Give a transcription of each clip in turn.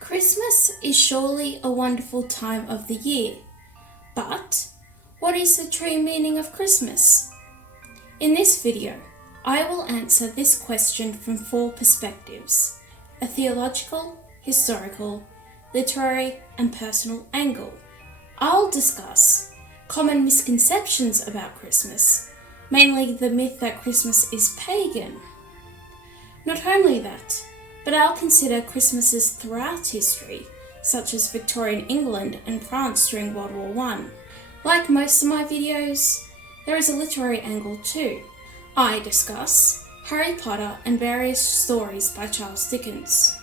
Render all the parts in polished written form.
Christmas is surely a wonderful time of the year, but what is the true meaning of Christmas? In this video, I will answer this question from 4 perspectives: a theological, historical, literary, and personal angle. I'll discuss common misconceptions about Christmas, mainly the myth that Christmas is pagan. Not only that, but I'll consider Christmases throughout history, such as Victorian England and France during World War I. Like most of my videos, there is a literary angle too. I discuss Harry Potter and various stories by Charles Dickens.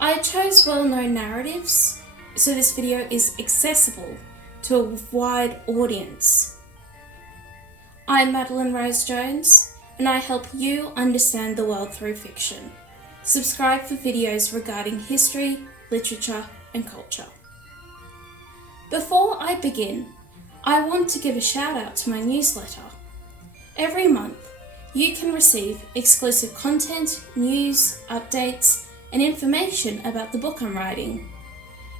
I chose well-known narratives, so this video is accessible to a wide audience. I'm Madeleine Rose-Jones, and I help you understand the world through fiction. Subscribe for videos regarding history, literature, and culture. Before I begin, I want to give a shout out to my newsletter. Every month, you can receive exclusive content, news, updates, and information about the book I'm writing.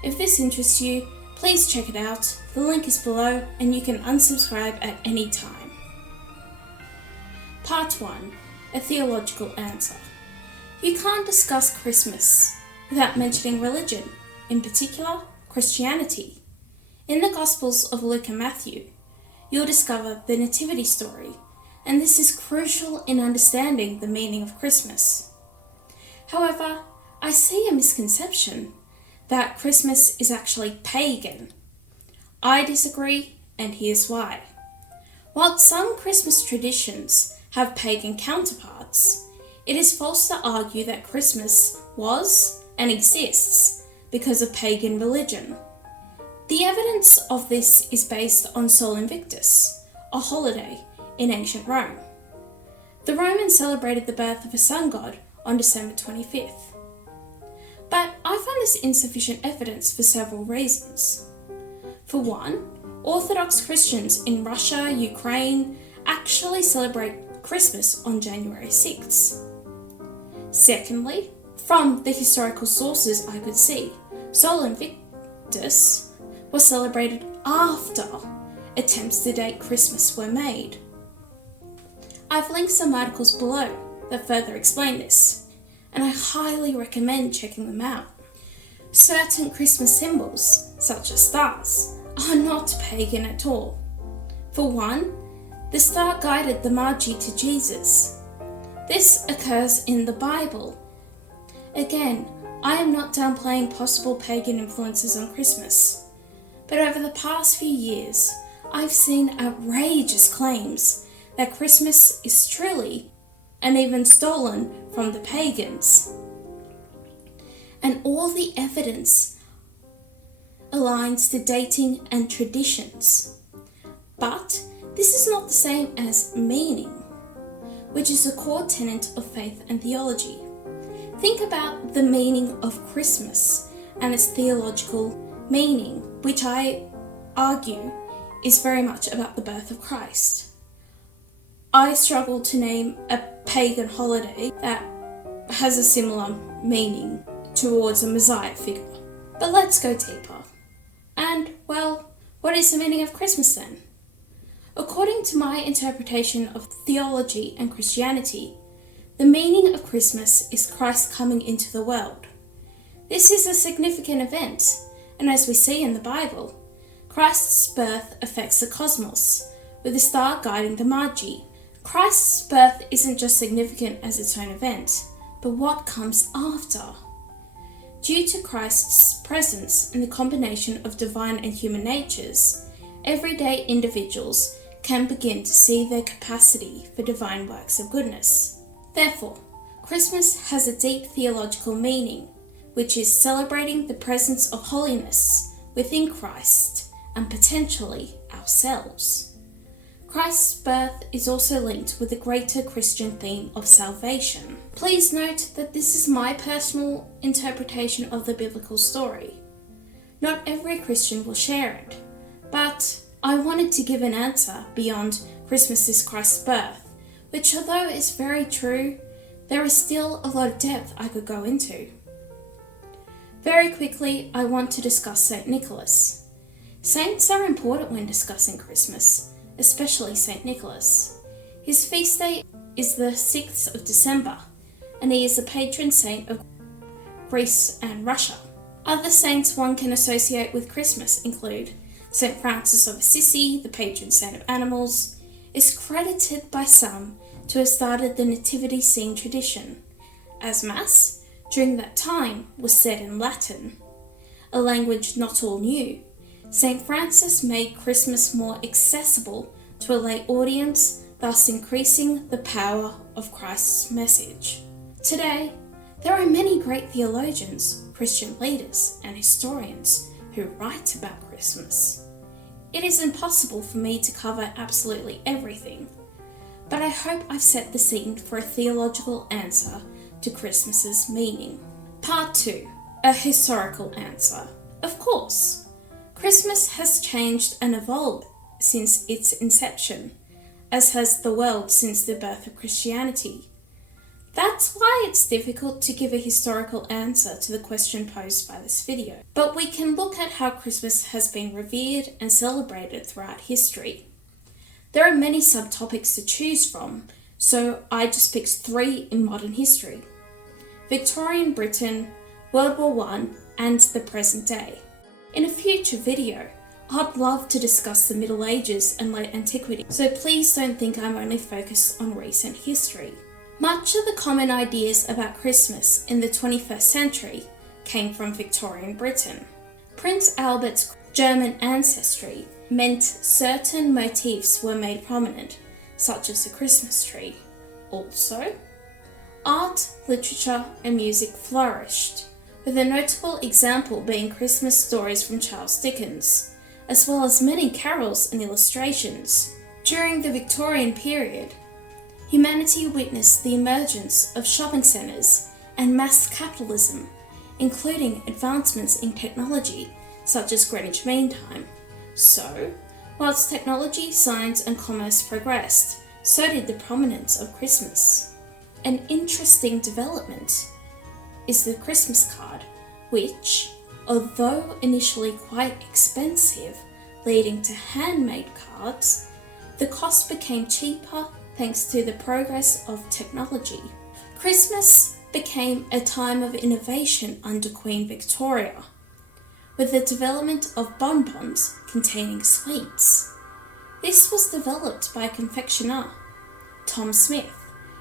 If this interests you, please check it out. The link is below, and you can unsubscribe at any time. Part 1. A theological answer. You can't discuss Christmas without mentioning religion, in particular, Christianity. In the Gospels of Luke and Matthew, you'll discover the Nativity story, and this is crucial in understanding the meaning of Christmas. However, I see a misconception that Christmas is actually pagan. I disagree, and here's why. While some Christmas traditions have pagan counterparts, it is false to argue that Christmas was and exists because of pagan religion. The evidence of this is based on Sol Invictus, a holiday in ancient Rome. The Romans celebrated the birth of a sun god on December 25th. But I find this insufficient evidence for several reasons. For one, Orthodox Christians in Russia, Ukraine actually celebrate Christmas on January 6th. Secondly, from the historical sources I could see, Sol Invictus was celebrated after attempts to date Christmas were made. I've linked some articles below that further explain this, and I highly recommend checking them out. Certain Christmas symbols, such as stars, are not pagan at all. For one, the star guided the Magi to Jesus. This occurs in the Bible. Again, I am not downplaying possible pagan influences on Christmas, but over the past few years, I've seen outrageous claims that Christmas is truly and even stolen from the pagans. And all the evidence aligns to dating and traditions. But this is not the same as meaning, which is a core tenet of faith and theology. Think about the meaning of Christmas and its theological meaning, which I argue is very much about the birth of Christ. I struggle to name a pagan holiday that has a similar meaning towards a Messiah figure. But let's go deeper. And, well, what is the meaning of Christmas then? According to my interpretation of theology and Christianity, the meaning of Christmas is Christ coming into the world. This is a significant event, and as we see in the Bible, Christ's birth affects the cosmos, with the star guiding the Magi. Christ's birth isn't just significant as its own event, but what comes after. Due to Christ's presence in the combination of divine and human natures, everyday individuals can begin to see their capacity for divine works of goodness. Therefore, Christmas has a deep theological meaning, which is celebrating the presence of holiness within Christ and potentially ourselves. Christ's birth is also linked with the greater Christian theme of salvation. Please note that this is my personal interpretation of the biblical story. Not every Christian will share it, but I wanted to give an answer beyond Christmas is Christ's birth, which although is very true, there is still a lot of depth I could go into. Very quickly, I want to discuss St. Nicholas. Saints are important when discussing Christmas, especially St. Nicholas. His feast day is the 6th of December, and he is the patron saint of Greece and Russia. Other saints one can associate with Christmas include St. Francis of Assisi, the patron saint of animals, is credited by some to have started the nativity scene tradition, as Mass, during that time, was said in Latin, a language not all new. St. Francis made Christmas more accessible to a lay audience, thus increasing the power of Christ's message. Today, there are many great theologians, Christian leaders, and historians who write about Christmas. It is impossible for me to cover absolutely everything, but I hope I've set the scene for a theological answer to Christmas's meaning. Part 2. A historical answer. Of course, Christmas has changed and evolved since its inception, as has the world since the birth of Christianity. That's why it's difficult to give a historical answer to the question posed by this video. But we can look at how Christmas has been revered and celebrated throughout history. There are many subtopics to choose from, so I just picked 3 in modern history: Victorian Britain, World War I, and the present day. In a future video, I'd love to discuss the Middle Ages and late antiquity, so please don't think I'm only focused on recent history. Much of the common ideas about Christmas in the 21st century came from Victorian Britain. Prince Albert's German ancestry meant certain motifs were made prominent, such as the Christmas tree. Also, art, literature, and music flourished, with a notable example being Christmas stories from Charles Dickens, as well as many carols and illustrations. During the Victorian period, humanity witnessed the emergence of shopping centres and mass capitalism, including advancements in technology such as Greenwich Mean Time. So, whilst technology, science and commerce progressed, so did the prominence of Christmas. An interesting development is the Christmas card, which, although initially quite expensive, leading to handmade cards, the cost became cheaper thanks to the progress of technology. Christmas became a time of innovation under Queen Victoria, with the development of bonbons containing sweets. This was developed by confectioner Tom Smith,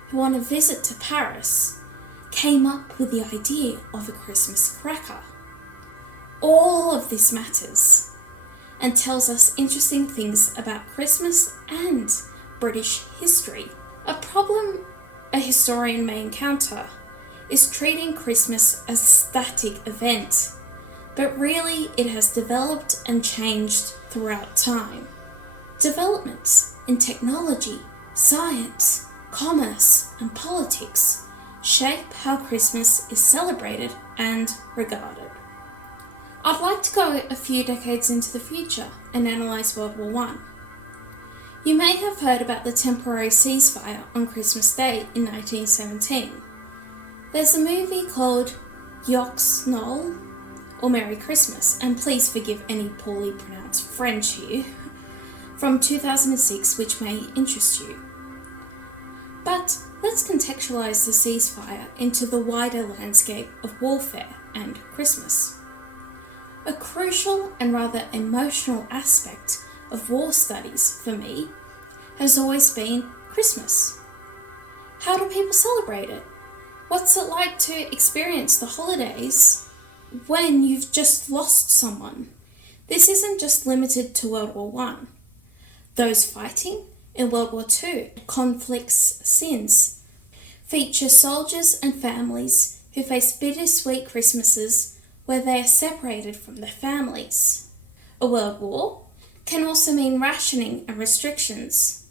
who on a visit to Paris came up with the idea of a Christmas cracker. All of this matters and tells us interesting things about Christmas and British history. A problem a historian may encounter is treating Christmas as a static event, but really it has developed and changed throughout time. Developments in technology, science, commerce, and politics shape how Christmas is celebrated and regarded. I'd like to go a few decades into the future and analyse World War I. You may have heard about the temporary ceasefire on Christmas Day in 1917. There's a movie called Yox Noel, or Merry Christmas, and please forgive any poorly pronounced French here, from 2006, which may interest you. But let's contextualise the ceasefire into the wider landscape of warfare and Christmas. A crucial and rather emotional aspect of war studies for me has always been Christmas. How do people celebrate it? What's it like to experience the holidays when you've just lost someone? This isn't just limited to World War I. Those fighting in World War II, conflicts since, feature soldiers and families who face bittersweet Christmases where they are separated from their families. A world war can also mean rationing and restrictions,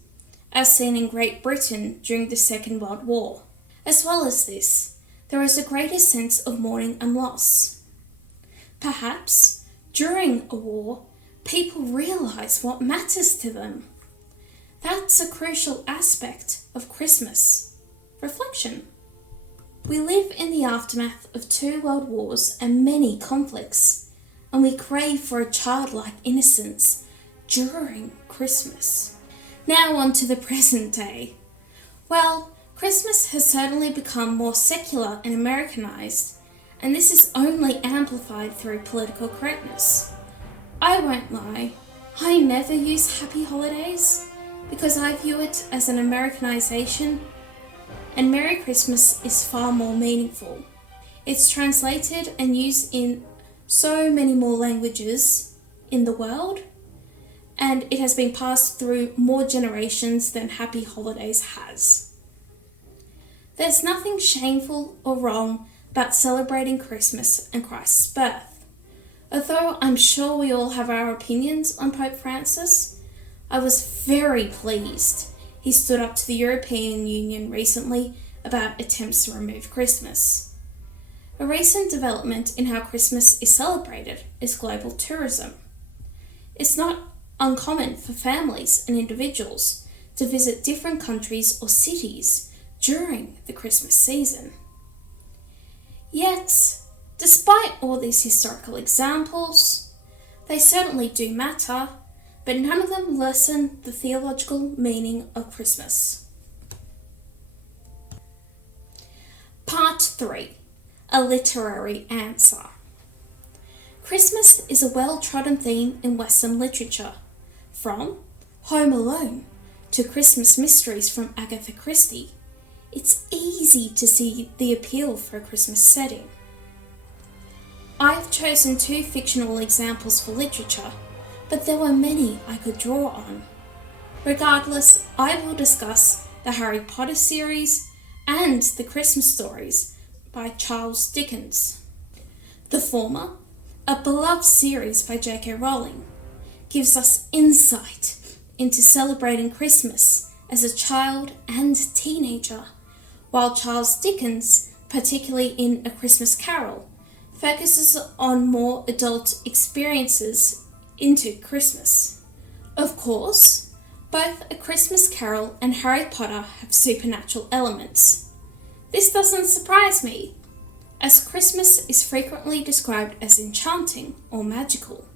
as seen in Great Britain during the Second World War. As well as this, there is a greater sense of mourning and loss. Perhaps, during a war, people realise what matters to them. That's a crucial aspect of Christmas. Reflection. We live in the aftermath of 2 world wars and many conflicts, and we crave for a childlike innocence during Christmas. Now on to the present day. Well, Christmas has certainly become more secular and Americanized, and this is only amplified through political correctness. I won't lie, I never use happy holidays because I view it as an Americanization, and Merry Christmas is far more meaningful. It's translated and used in so many more languages in the world, and it has been passed through more generations than Happy Holidays has. There's nothing shameful or wrong about celebrating Christmas and Christ's birth. Although I'm sure we all have our opinions on Pope Francis, I was very pleased he stood up to the European Union recently about attempts to remove Christmas. A recent development in how Christmas is celebrated is global tourism. It's not uncommon for families and individuals to visit different countries or cities during the Christmas season. Yet, despite all these historical examples, they certainly do matter, but none of them lessen the theological meaning of Christmas. Part 3. A literary answer. Christmas is a well-trodden theme in Western literature, from Home Alone to Christmas Mysteries from Agatha Christie. It's easy to see the appeal for a Christmas setting. I've chosen 2 fictional examples for literature, but there were many I could draw on. Regardless, I will discuss the Harry Potter series and the Christmas stories by Charles Dickens. The former, a beloved series by J.K. Rowling, gives us insight into celebrating Christmas as a child and teenager, while Charles Dickens, particularly in A Christmas Carol, focuses on more adult experiences into Christmas. Of course, both A Christmas Carol and Harry Potter have supernatural elements. This doesn't surprise me, as Christmas is frequently described as enchanting or magical.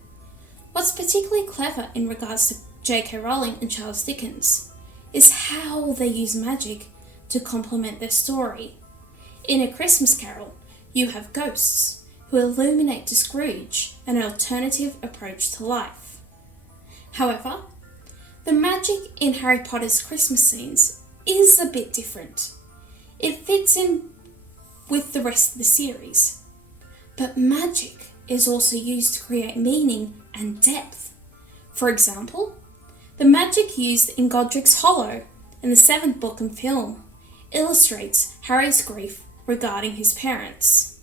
What's particularly clever in regards to J.K. Rowling and Charles Dickens is how they use magic to complement their story. In A Christmas Carol, you have ghosts who illuminate to Scrooge an alternative approach to life. However, the magic in Harry Potter's Christmas scenes is a bit different. It fits in with the rest of the series, but magic is also used to create meaning and depth. For example, the magic used in Godric's Hollow in the 7th book and film illustrates Harry's grief regarding his parents.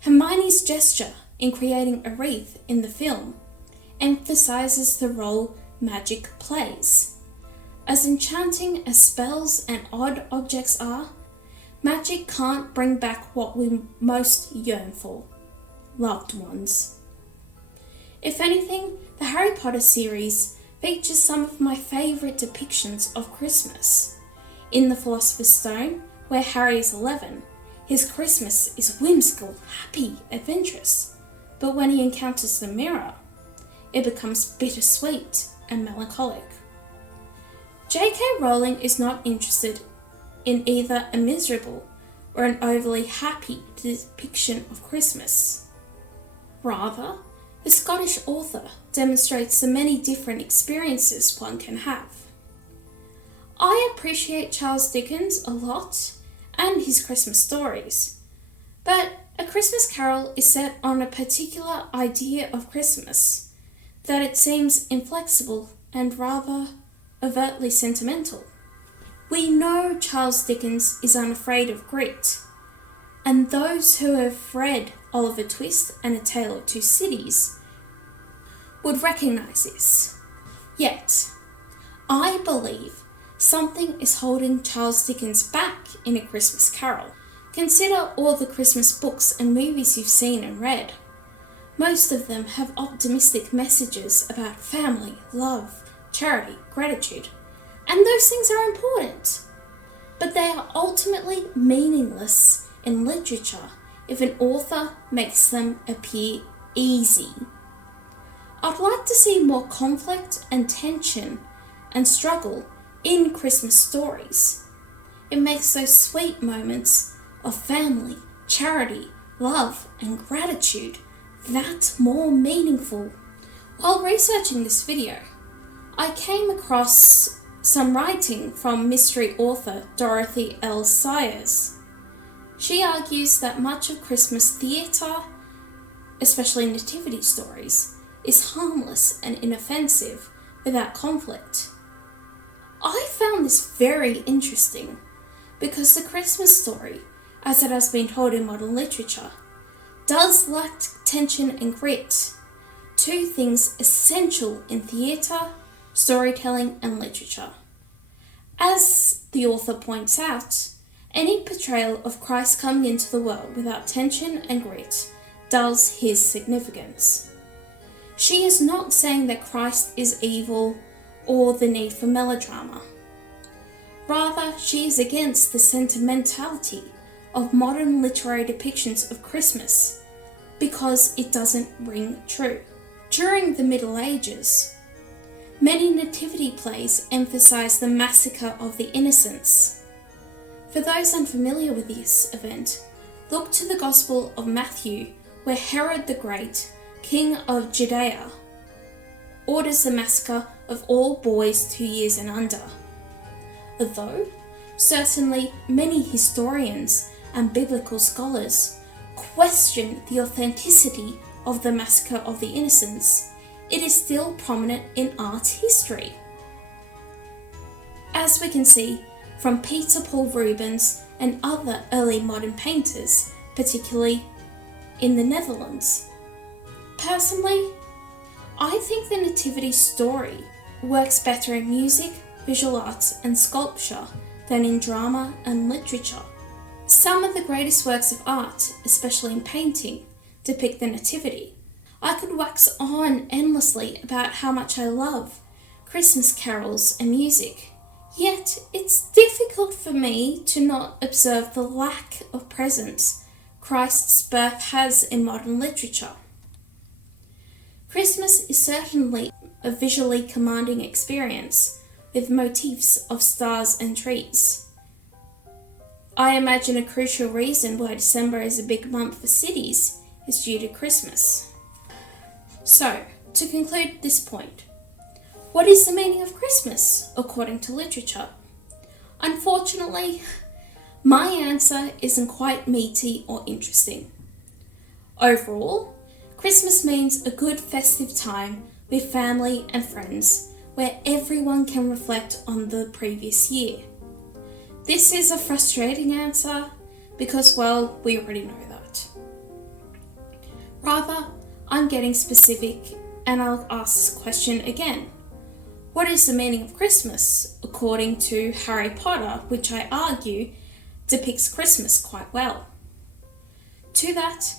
Hermione's gesture in creating a wreath in the film emphasizes the role magic plays. As enchanting as spells and odd objects are, magic can't bring back what we most yearn for: loved ones. If anything, the Harry Potter series features some of my favourite depictions of Christmas. In The Philosopher's Stone, where Harry is 11, his Christmas is whimsical, happy, adventurous, but when he encounters the mirror, it becomes bittersweet and melancholic. J.K. Rowling is not interested in either a miserable or an overly happy depiction of Christmas. Rather, the Scottish author demonstrates the many different experiences one can have. I appreciate Charles Dickens a lot and his Christmas stories, but A Christmas Carol is set on a particular idea of Christmas that it seems inflexible and rather overtly sentimental. We know Charles Dickens is unafraid of grit, and those who have read Oliver Twist and A Tale of Two Cities would recognise this. Yet, I believe something is holding Charles Dickens back in A Christmas Carol. Consider all the Christmas books and movies you've seen and read. Most of them have optimistic messages about family, love, charity, gratitude, and those things are important. But they are ultimately meaningless in literature if an author makes them appear easy. I'd like to see more conflict and tension and struggle in Christmas stories. It makes those sweet moments of family, charity, love, and gratitude that more meaningful. While researching this video, I came across some writing from mystery author Dorothy L. Sayers. She argues that much of Christmas theatre, especially nativity stories, is harmless and inoffensive without conflict. I found this very interesting because the Christmas story, as it has been told in modern literature, does lack tension and grit, two things essential in theatre, storytelling, and literature. As the author points out, any portrayal of Christ coming into the world without tension and grit dulls his significance. She is not saying that Christ is evil or the need for melodrama. Rather, she is against the sentimentality of modern literary depictions of Christmas because it doesn't ring true. During the Middle Ages, many nativity plays emphasize the Massacre of the Innocents. For those unfamiliar with this event, look to the Gospel of Matthew, where Herod the Great, king of Judea, orders the massacre of all boys 2 years and under. Although certainly many historians and biblical scholars question the authenticity of the Massacre of the Innocents, it is still prominent in art history. As we can see from Peter Paul Rubens and other early modern painters, particularly in the Netherlands. Personally, I think the nativity story works better in music, visual arts, and sculpture than in drama and literature. Some of the greatest works of art, especially in painting, depict the nativity. I could wax on endlessly about how much I love Christmas carols and music, yet it's difficult for me to not observe the lack of presence Christ's birth has in modern literature. Christmas is certainly a visually commanding experience with motifs of stars and trees. I imagine a crucial reason why December is a big month for cities is due to Christmas. So, to conclude this point, what is the meaning of Christmas according to literature? Unfortunately, my answer isn't quite meaty or interesting. Overall, Christmas means a good festive time with family and friends where everyone can reflect on the previous year. This is a frustrating answer because, well, we already know that. Rather, I'm getting specific and I'll ask this question again. What is the meaning of Christmas according to Harry Potter, which I argue depicts Christmas quite well? To that,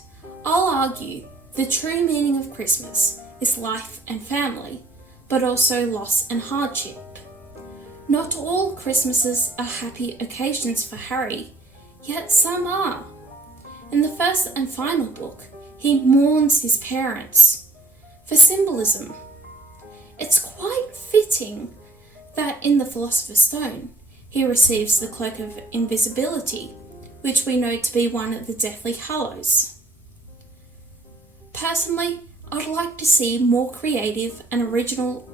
I'll argue the true meaning of Christmas is life and family, but also loss and hardship. Not all Christmases are happy occasions for Harry, yet some are. In the first and final book, he mourns his parents. For symbolism, it's quite fitting that in the Philosopher's Stone, he receives the Cloak of Invisibility, which we know to be one of the Deathly Hallows. Personally, I'd like to see more creative and original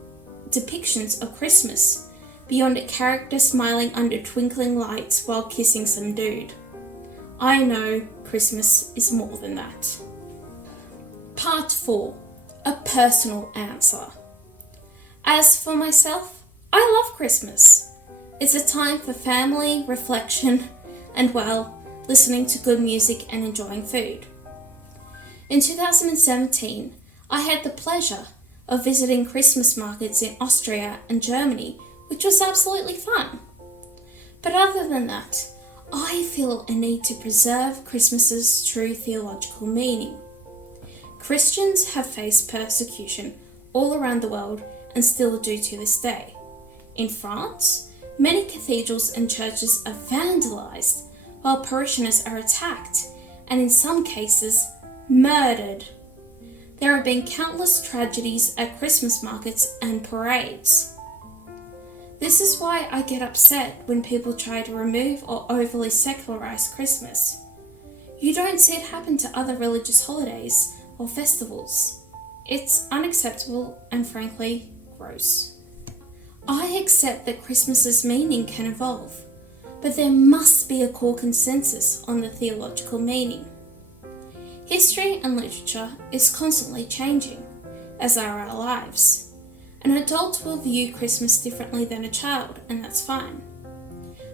depictions of Christmas beyond a character smiling under twinkling lights while kissing some dude. I know Christmas is more than that. Part 4. A personal answer. As for myself, I love Christmas. It's a time for family, reflection, and, well, listening to good music and enjoying food. In 2017, I had the pleasure of visiting Christmas markets in Austria and Germany, which was absolutely fun. But other than that, I feel a need to preserve Christmas's true theological meaning. Christians have faced persecution all around the world and still do to this day. In France, many cathedrals and churches are vandalized, while parishioners are attacked and in some cases murdered. There have been countless tragedies at Christmas markets and parades. This is why I get upset when people try to remove or overly secularize Christmas. You don't see it happen to other religious holidays or festivals. It's unacceptable and frankly gross. I accept that Christmas's meaning can evolve, but there must be a core consensus on the theological meaning. History and literature is constantly changing, as are our lives. An adult will view Christmas differently than a child, and that's fine.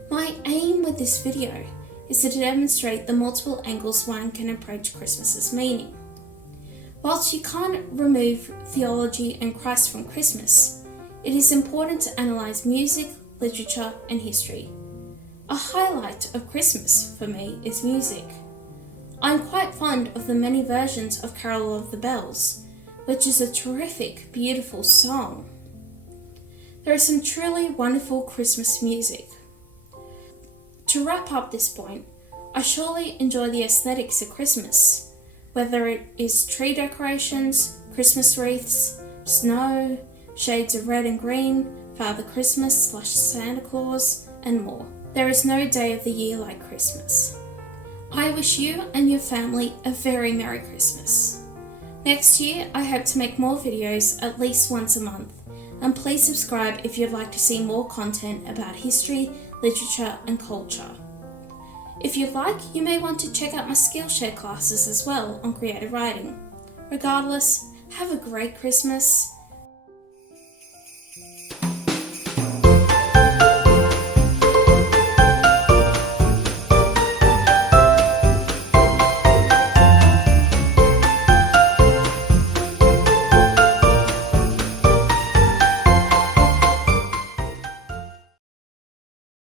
My aim with this video is to demonstrate the multiple angles one can approach Christmas's meaning. Whilst you can't remove theology and Christ from Christmas, it is important to analyse music, literature, and history. A highlight of Christmas for me is music. I'm quite fond of the many versions of Carol of the Bells, which is a terrific, beautiful song. There is some truly wonderful Christmas music. To wrap up this point, I surely enjoy the aesthetics of Christmas, whether it is tree decorations, Christmas wreaths, snow, shades of red and green, Father Christmas / Santa Claus, and more. There is no day of the year like Christmas. I wish you and your family a very Merry Christmas. Next year, I hope to make more videos at least once a month, and please subscribe if you'd like to see more content about history, literature, and culture. If you'd like, you may want to check out my SKILLSHARE classes as well on creative writing. Regardless, have a great Christmas,